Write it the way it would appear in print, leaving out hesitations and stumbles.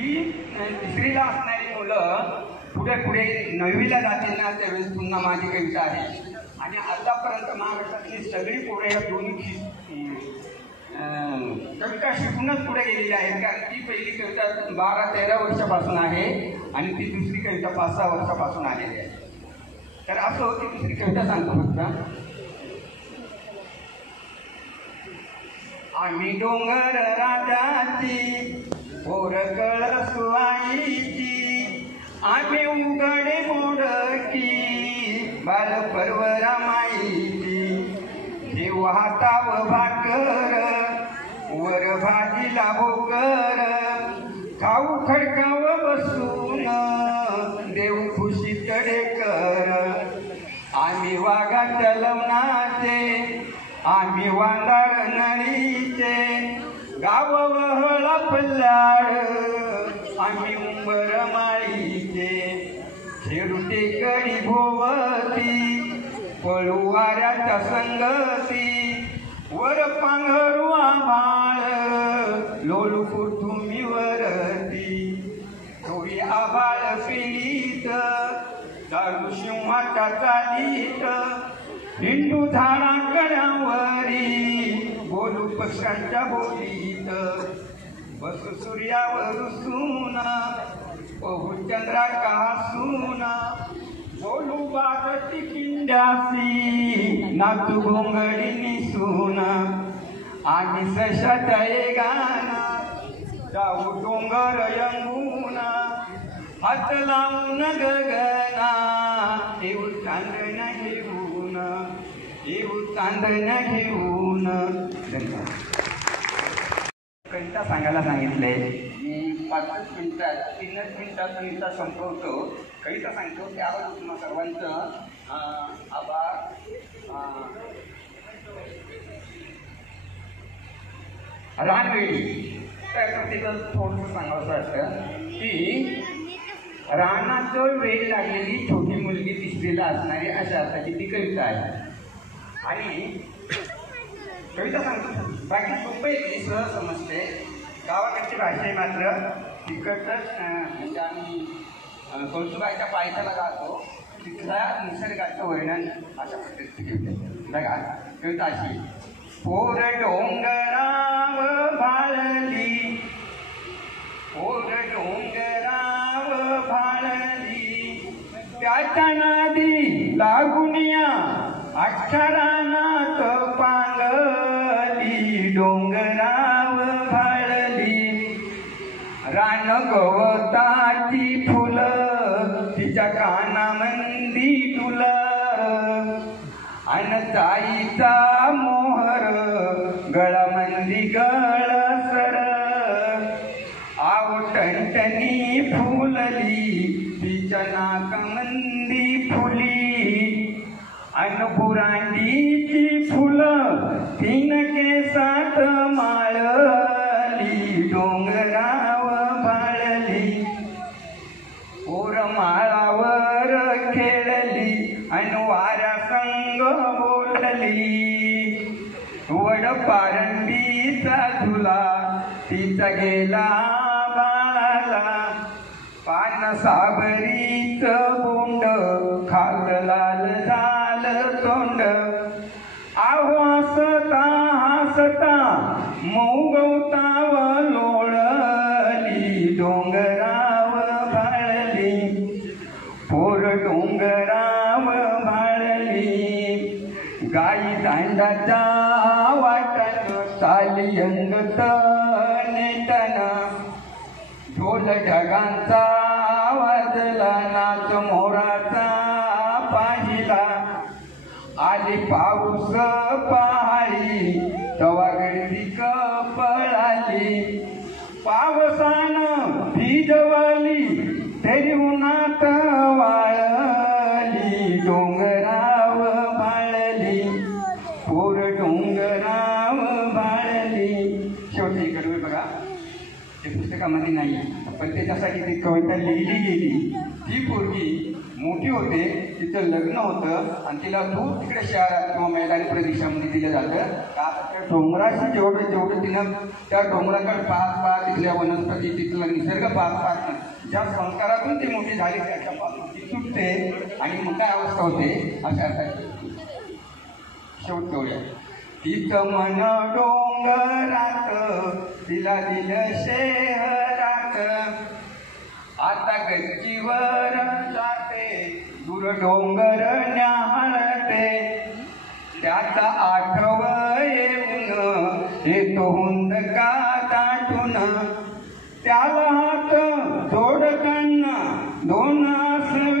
ही तिसरीला असणारी मुलं पुढे पुढे 9वीला जातील ना त्यावेळेस पुन्हा माझी कविता आहे. आणि आतापर्यंत महाराष्ट्रातली सगळी पोरं या दोन्ही कविता शिकूनच पुढे गेलेली आहेत. कारण ती पहिली कविता 12-13 वर्षापासून आहे आणि ती दुसरी कविता 5-6 वर्षापासून आलेली आहे. तर असं होती दुसरी कविता सांगतो फक्त. आम्ही डोंगर राजाची पोर कळसुवाईची, आम्ही उघडे मोडकी बाल परवरा माईची, जे वाहताव भाकर वर भाजीला भोकर, खाऊ खडकाव बसून देऊ खुशी तडेकर. आम्ही वाघाच्या लवणाचे आम्ही वांदार नळीचे, गाव वहळा पल्लाड आम्ही उंबर माळीचे, खेळुटे कडी भोवती पळू वाऱ्याच्या संगती, वर पांघरू आभाळ लोलू तुम्ही वरती, थोडी आभाळ पिढीत दारू सिंहाच्या चालीत, हिंदू झाडा कड्यावरी बोलू पक्ष्यांच्या बोलीत, बस सूर्यावर सून पहू चंद्रा का हसून, बोलू बागती किंड्यासी नाचू गोंगडी निसून, आणि सशाच्या गाना जाऊ डोंगर यंगून, हात लावून गगना येऊ चांदण्या घेऊन, येऊ चांदण्या घेऊन. कविता सांगायला सांगितले. मी 5 मिनिटात 3 मिनिटात कविता संपवतो. कविता सांगतो त्यावर तुम्हा सर्वांचं आभार. रानवेळी त्याबद्दल थोडंसं सांगावं वाटतं की रानात वेळ लागलेली छोटी मुलगी तिसरीला असणारी अशा अर्थाची ती कविता आहे. आणि कविता सांगतो बाकी सोपं येते, सहज समजते. गावाकडची भाषा आहे मात्र तिकडच म्हणजे आम्ही कौसुबाईच्या पायथ्याला गातो तिथल्या निसर्गाचं वर्णन अशा पद्धतीची कविता. बघा कविता अशी. पोर डोंगराव भाळली, पोर डोंगराव भाळली, त्याच्या नादी लागुनिया अक्षरानात पांगली, डोंगराव भाळली, रान गवताची फुलं तिच्या कानामंदी डुलं, अन जाईचा मोहर गळामंदी गळसर, आव टणटणी फुलली तिच्या नाकमंदी फुली, अन बुरांडीची फुलं 3 केसात माळली, डोंगराव भाळली, पोर माळावर खेळली अन वाऱ्या संग बोलली, वड पारंबीचा झुला तिचा गेला बाळाला, पान साबरीच बोंड खात लाल झालं तोंड, आहो हसता हसता मऊ गवताव लोळली, डोंगराव भाळली, पोर डोंगराव भाळली, गाई दांडाचा वाटण चाली अंगत नेटन, ढोल ढगांचा वाजला नाच मोराचा पाहिला, आली पाऊस पहाडी तवा गर्दी पळाली, पावसानं भिजवली तरी उन्हात वाळली, डोंगराव भाळली, पोर डोंगराव भाळली. शेवटी कडवे बघा ते पुस्तकामध्ये नाही पण त्याच्यासाठी ती कविता लिहिली गेली. ती पोरगी मोठी होते, तिचं लग्न होतं आणि तिला दूर तिकडे शहरात किंवा मैदानी प्रदेशामध्ये दिलं जातं. का त्या डोंगराशी जेवढं तिनं त्या डोंगराकडे पाहत तिथल्या वनस्पती, तिथला निसर्ग पाहत ज्या संस्कारातून ती मोठी झाली त्याच्यापासून ती सुटते आणि मग काय अवस्था होते अशा अर्थाची शेवट करूया. तिचं मन डोंगरात तिला दिलं शहरात, आता गच्चीवर जाते दूर डोंगर न्याहाळते, त्याचा आठव येऊन येतो हुंद का दाटून, त्याला हात जोडताना दोन आसवे